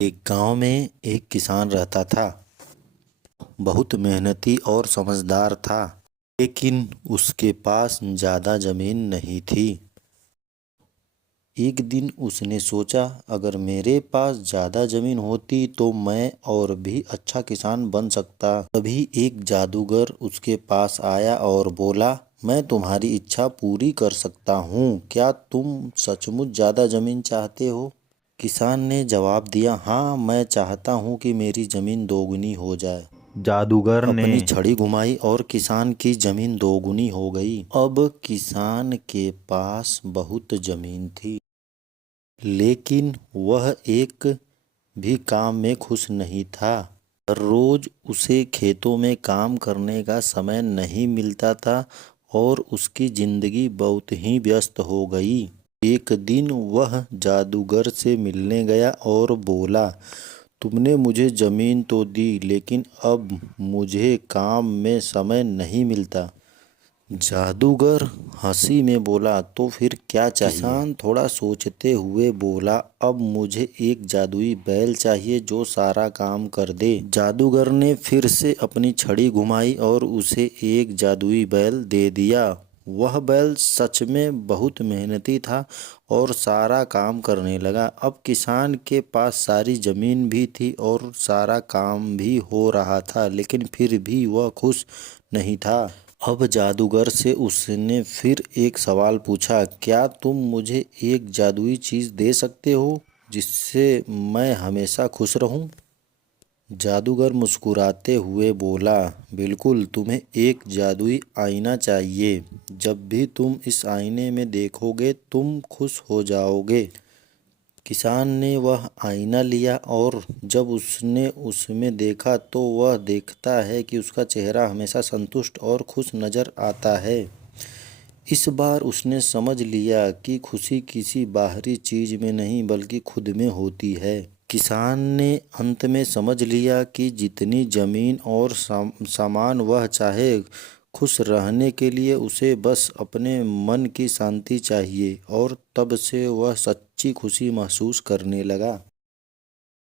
एक गांव में एक किसान रहता था। बहुत मेहनती और समझदार था, लेकिन उसके पास ज्यादा जमीन नहीं थी। एक दिन उसने सोचा, अगर मेरे पास ज्यादा जमीन होती तो मैं और भी अच्छा किसान बन सकता। तभी एक जादूगर उसके पास आया और बोला, मैं तुम्हारी इच्छा पूरी कर सकता हूँ। क्या तुम सचमुच ज्यादा जमीन चाहते हो? किसान ने जवाब दिया, हाँ, मैं चाहता हूँ कि मेरी जमीन दोगुनी हो जाए। जादूगर ने अपनी छड़ी घुमाई और किसान की जमीन दोगुनी हो गई। अब किसान के पास बहुत जमीन थी, लेकिन वह एक भी काम में खुश नहीं था। रोज उसे खेतों में काम करने का समय नहीं मिलता था और उसकी जिंदगी बहुत ही व्यस्त हो गई। एक दिन वह जादूगर से मिलने गया और बोला, तुमने मुझे जमीन तो दी, लेकिन अब मुझे काम में समय नहीं मिलता। जादूगर हंसी में बोला, तो फिर क्या चाहिए? किसान थोड़ा सोचते हुए बोला, अब मुझे एक जादुई बैल चाहिए जो सारा काम कर दे। जादूगर ने फिर से अपनी छड़ी घुमाई और उसे एक जादुई बैल दे दिया। वह बैल सच में बहुत मेहनती था और सारा काम करने लगा। अब किसान के पास सारी जमीन भी थी और सारा काम भी हो रहा था, लेकिन फिर भी वह खुश नहीं था। अब जादूगर से उसने फिर एक सवाल पूछा, क्या तुम मुझे एक जादुई चीज़ दे सकते हो जिससे मैं हमेशा खुश रहूं? जादूगर मुस्कुराते हुए बोला, बिल्कुल, तुम्हें एक जादुई आईना चाहिए। जब भी तुम इस आईने में देखोगे तुम खुश हो जाओगे। किसान ने वह आईना लिया और जब उसने उसमें देखा तो वह देखता है कि उसका चेहरा हमेशा संतुष्ट और खुश नजर आता है। इस बार उसने समझ लिया कि खुशी किसी बाहरी चीज में नहीं बल्कि खुद में होती है। किसान ने अंत में समझ लिया कि जितनी जमीन और सामान वह चाहे, खुश रहने के लिए उसे बस अपने मन की शांति चाहिए, और तब से वह सच्ची खुशी महसूस करने लगा।